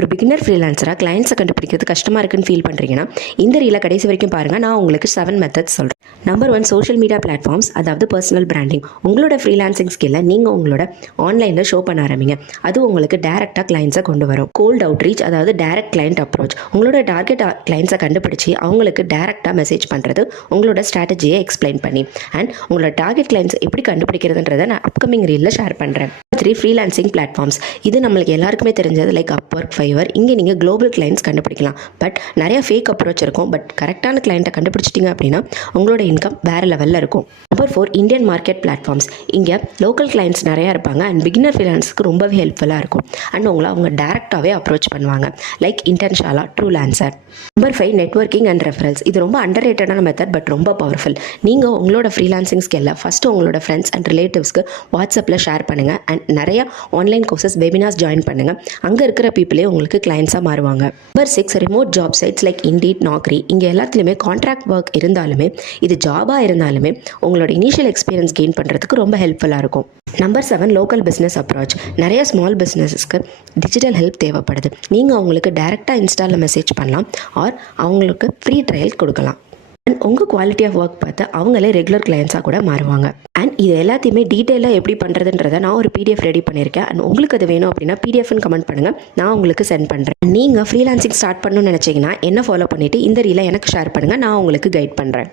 ஒரு பிகினர் ஃப்ரீலான்சராக கிளைண்ட்ஸை கண்டுபிடிக்கிறது கஷ்டமாக இருக்குன்னு ஃபீல் பண்ணுறீங்கன்னா இந்த ரீலை கடைசி வரைக்கும் பாருங்கள். நான் உங்களுக்கு 7 மெத்தட்ஸ் சொல்கிறேன். நம்பர் 1, சோஷியல் மீடியா பிளாட்ஃபார்ம்ஸ், அதாவது பர்சனல் பிராண்டிங். உங்களோட ஃப்ரீலான்சிங் ஸ்கில்லை நீங்கள் உங்களோட ஆன்லைனில் ஷோ பண்ண ஆரம்பிங்க. அது உங்களுக்கு டேரெக்டாக கிளைண்ட்ஸை கொண்டு வரும். கோல்ட் அவுட்ரீச், அதாவது டேரக்ட் கிளைண்ட் அப்ரோச். உங்களோட டார்கெட் கிளைண்ட்ஸை கண்டுபிடிச்சி அவங்களுக்கு டேரெக்டாக மெசேஜ் பண்ணுறது உங்களோட ஸ்ட்ராட்டஜியை எக்ஸ்பிளைன் பண்ணி. அண்ட் உங்களோட டார்கெட் கிளைண்ட்ஸ் எப்படி கண்டுபிடிக்கிறதுன்றதை நான் அப்கமிங் ரீலில் ஷேர் பண்ணுறேன். 3, ஃப்ரீலான்சிங் பிளாட்ஃபார்ம்ஸ். இது நம்மளுக்கு எல்லாருக்குமே தெரிஞ்சது, லைக் அப்வொர்க், ஃபைவர். இங்கே நீங்கள் குளோபல் கிளைண்ட்ஸ் கண்டுபிடிக்கலாம். பட் நிறைய ஃபேக் அப்ரோச் இருக்கும். பட் கரெக்டான கிளைண்ட்டை கண்டுபிடிச்சிட்டிங்க அப்படின்னா உங்களோட இன்கம் வேறு லெவலில் இருக்கும். Number 4, Indian market platforms. இங்கே லோக்கல் கிளைண்ட்ஸ் நிறையா இருப்பாங்க அண்ட் பிகினர் ஃப்ரீலான்ஸுக்கு ரொம்பவே ஹெல்ப்ஃபுல்லாக இருக்கும். அண்ட் உங்களை அவங்க டேரெக்டாகவே அப்ரோச் பண்ணுவாங்க, like Internshala, Truelancer. Number 5, networking and referrals. இது ரொம்ப அண்டர் ரேட்டடான மெத்தட், பட் ரொம்ப பவர்ஃபுல். நீங்கள் உங்களோட ஃப்ரீலான்சிங் ஸ்கில்லை ஃபஸ்ட்டு உங்களோட ஃப்ரெண்ட்ஸ் அண்ட் ரிலேட்டிவ்ஸ்க்கு வாட்ஸ்அப்பில் ஷேர் பண்ணுங்கள். அண்ட் நிறைய ஆன்லைன் கோர்சஸ், வெபினார்ஸ் ஜாயின் பண்ணுங்கள். அங்கே இருக்கிற பீப்புளே உங்களுக்கு கிளைண்ட்ஸாக மாறுவாங்க. Number 6, remote job sites like Indeed, Naukri. இங்கே எல்லாத்துலேயுமே கான்ட்ராக்ட் ஒர்க் இருந்தாலுமே, இது ஜாபாக இருந்தாலுமே உங்களோட இனிஷியல் எக்ஸ்பீரியன்ஸ் கெயின் பண்ணுறதுக்கு ரொம்ப ஹெல்ப்ஃபுல்லாக இருக்கும். Number 7, local business approach. நிறைய ஸ்மால் பிஸ்னஸஸ்க்கு டிஜிட்டல் ஹெல்ப் தேவைப்படுது. நீங்கள் அவங்களுக்கு டேரெக்டாக இன்ஸ்டாவில் மெசேஜ் பண்ணலாம் ஆர் அவங்களுக்கு ஃப்ரீ ட்ரையல் கொடுக்கலாம். அண்ட் உங்கள் குவாலிட்டி ஆஃப் ஒர்க் பார்த்து அவங்களே ரெகுலர் கிளைண்ட்ஸாக கூட மாறுவாங்க. அண்ட் இது எல்லாத்தையுமே டீட்டெயிலாக எப்படி பண்ணுறதுன்றதை நான் ஒரு PDF ரெடி பண்ணியிருக்கேன். அண்ட் உங்களுக்கு அது வேணும் அப்படின்னா PDFன்னு கமெண்ட் பண்ணுங்கள், நான் உங்களுக்கு சென்ட் பண்ணுறேன். நீங்கள் ஃப்ரீலான்சிங் ஸ்டார்ட் பண்ணணும்னு நினச்சிங்கன்னா என்ன ஃபாலோ பண்ணிவிட்டு இந்த ரீலை எனக்கு ஷேர் பண்ணுங்கள், நான் உங்களுக்கு கைட் பண்ணுறேன்.